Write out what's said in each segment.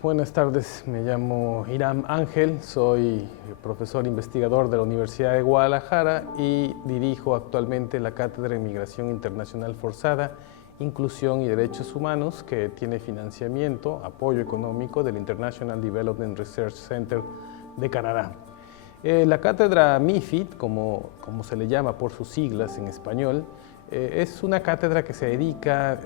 Buenas tardes, me llamo Hiram Ángel, soy profesor investigador de la Universidad de Guadalajara y dirijo actualmente la Cátedra de Migración Internacional Forzada, Inclusión y Derechos Humanos, que tiene financiamiento, apoyo económico del International Development Research Center de Canadá. La cátedra MIFID, como se le llama por sus siglas en español, es una cátedra que se dedica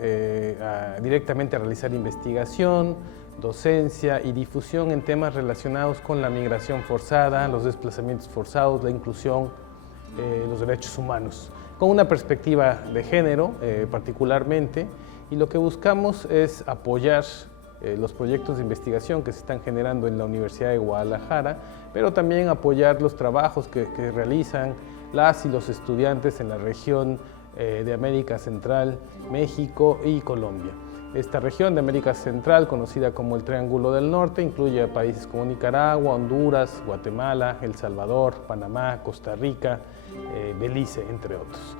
directamente a realizar investigación, docencia y difusión en temas relacionados con la migración forzada, los desplazamientos forzados, la inclusión, los derechos humanos, con una perspectiva de género particularmente, y lo que buscamos es apoyar los proyectos de investigación que se están generando en la Universidad de Guadalajara, pero también apoyar los trabajos que realizan las y los estudiantes en la región de América Central, México y Colombia. Esta región de América Central, conocida como el Triángulo del Norte, incluye a países como Nicaragua, Honduras, Guatemala, El Salvador, Panamá, Costa Rica, Belice, entre otros.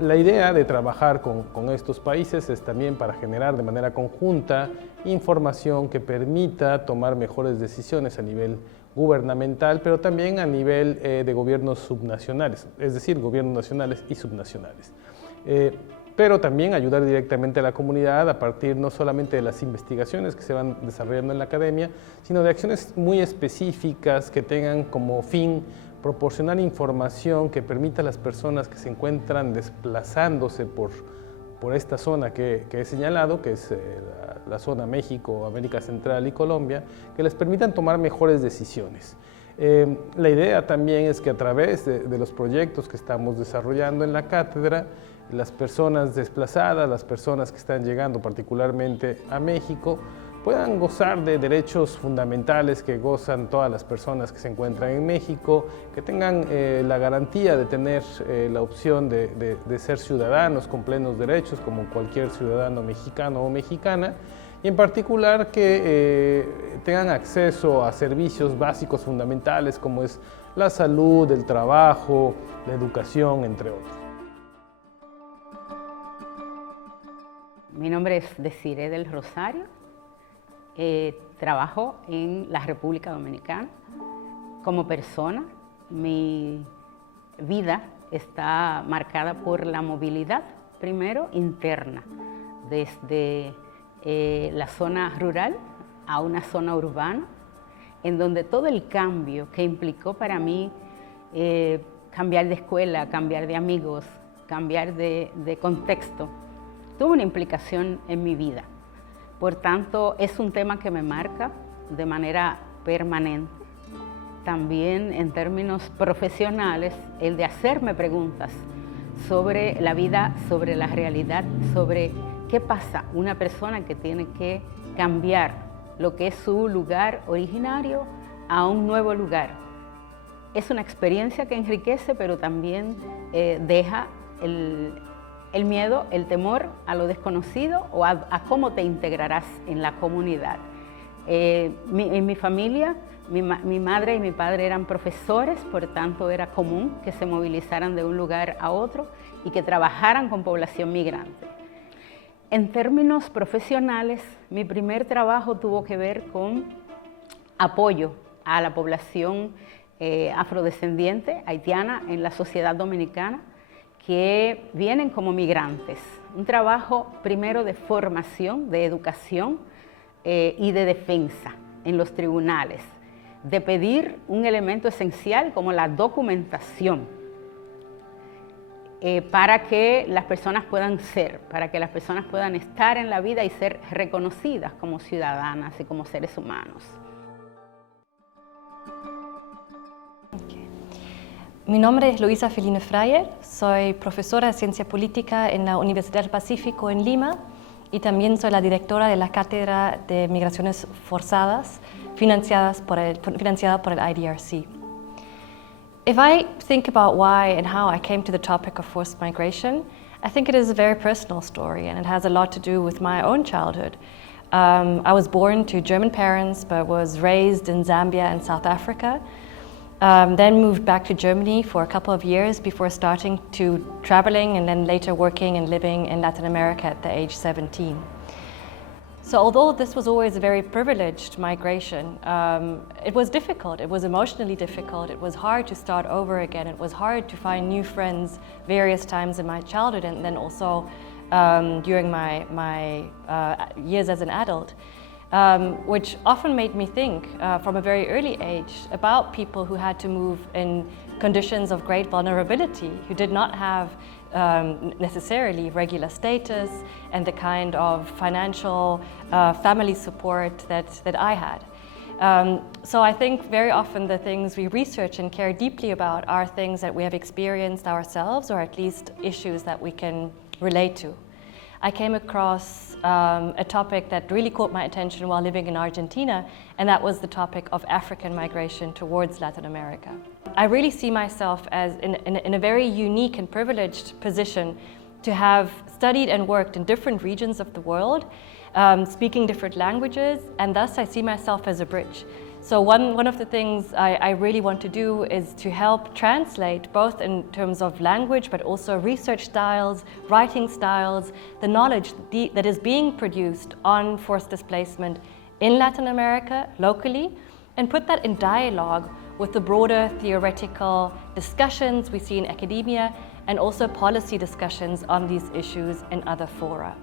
La idea de trabajar con estos países es también para generar de manera conjunta información que permita tomar mejores decisiones a nivel gubernamental, pero también a nivel de gobiernos subnacionales, es decir, gobiernos nacionales y subnacionales. Pero también ayudar directamente a la comunidad a partir no solamente de las investigaciones que se van desarrollando en la academia, sino de acciones muy específicas que tengan como fin proporcionar información que permita a las personas que se encuentran desplazándose por esta zona que he señalado, que es la zona México, América Central y Colombia, que les permitan tomar mejores decisiones. La idea también es que a través de los proyectos que estamos desarrollando en la cátedra, las personas desplazadas, las personas que están llegando particularmente a México, puedan gozar de derechos fundamentales que gozan todas las personas que se encuentran en México, que tengan la garantía de tener la opción de ser ciudadanos con plenos derechos como cualquier ciudadano mexicano o mexicana, y en particular que tengan acceso a servicios básicos fundamentales como es la salud, el trabajo, la educación, entre otros. Mi nombre es Desiree del Rosario, trabajo en la República Dominicana. Como persona, mi vida está marcada por la movilidad, primero interna, desde la zona rural a una zona urbana, en donde todo el cambio que implicó para mí cambiar de escuela, cambiar de amigos, cambiar de contexto, tuvo una implicación en mi vida. Por tanto, es un tema que me marca de manera permanente. También en términos profesionales, el de hacerme preguntas sobre la vida, sobre la realidad, sobre qué pasa una persona que tiene que cambiar lo que es su lugar originario a un nuevo lugar. Es una experiencia que enriquece, pero también deja el miedo, el temor a lo desconocido o a cómo te integrarás en la comunidad. En mi familia, mi madre y mi padre eran profesores, por tanto era común que se movilizaran de un lugar a otro y que trabajaran con población migrante. En términos profesionales, mi primer trabajo tuvo que ver con apoyo a la población afrodescendiente haitiana en la sociedad dominicana, que vienen como migrantes. Un trabajo primero de formación, de educación y de defensa en los tribunales, de pedir un elemento esencial como la documentación para que las personas puedan ser, para que las personas puedan estar en la vida y ser reconocidas como ciudadanas y como seres humanos. Mi nombre es Luisa Feline Freyer, soy profesora de Ciencia Política en la Universidad del Pacífico en Lima y también soy la directora de la Cátedra de Migraciones Forzadas, financiada por el IDRC. If I think about why and how I came to the topic of forced migration, I think it is a very personal story and it has a lot to do with my own childhood. I was born to German parents but was raised in Zambia and South Africa. Then moved back to Germany for a couple of years before starting to traveling and then later working and living in Latin America at the age 17. So although this was always a very privileged migration, it was difficult. It was emotionally difficult. It was hard to start over again. It was hard to find new friends various times in my childhood and then also during my years as an adult, which often made me think from a very early age about people who had to move in conditions of great vulnerability, who did not have necessarily regular status and the kind of financial family support that I had. So I think very often the things we research and care deeply about are things that we have experienced ourselves, or at least issues that we can relate to. I came across a topic that really caught my attention while living in Argentina, and that was the topic of African migration towards Latin America. I really see myself as in a very unique and privileged position to have studied and worked in different regions of the world, speaking different languages, and thus I see myself as a bridge. So one of the things I really want to do is to help translate, both in terms of language, but also research styles, writing styles, the knowledge that is being produced on forced displacement in Latin America, locally, and put that in dialogue with the broader theoretical discussions we see in academia and also policy discussions on these issues in other fora.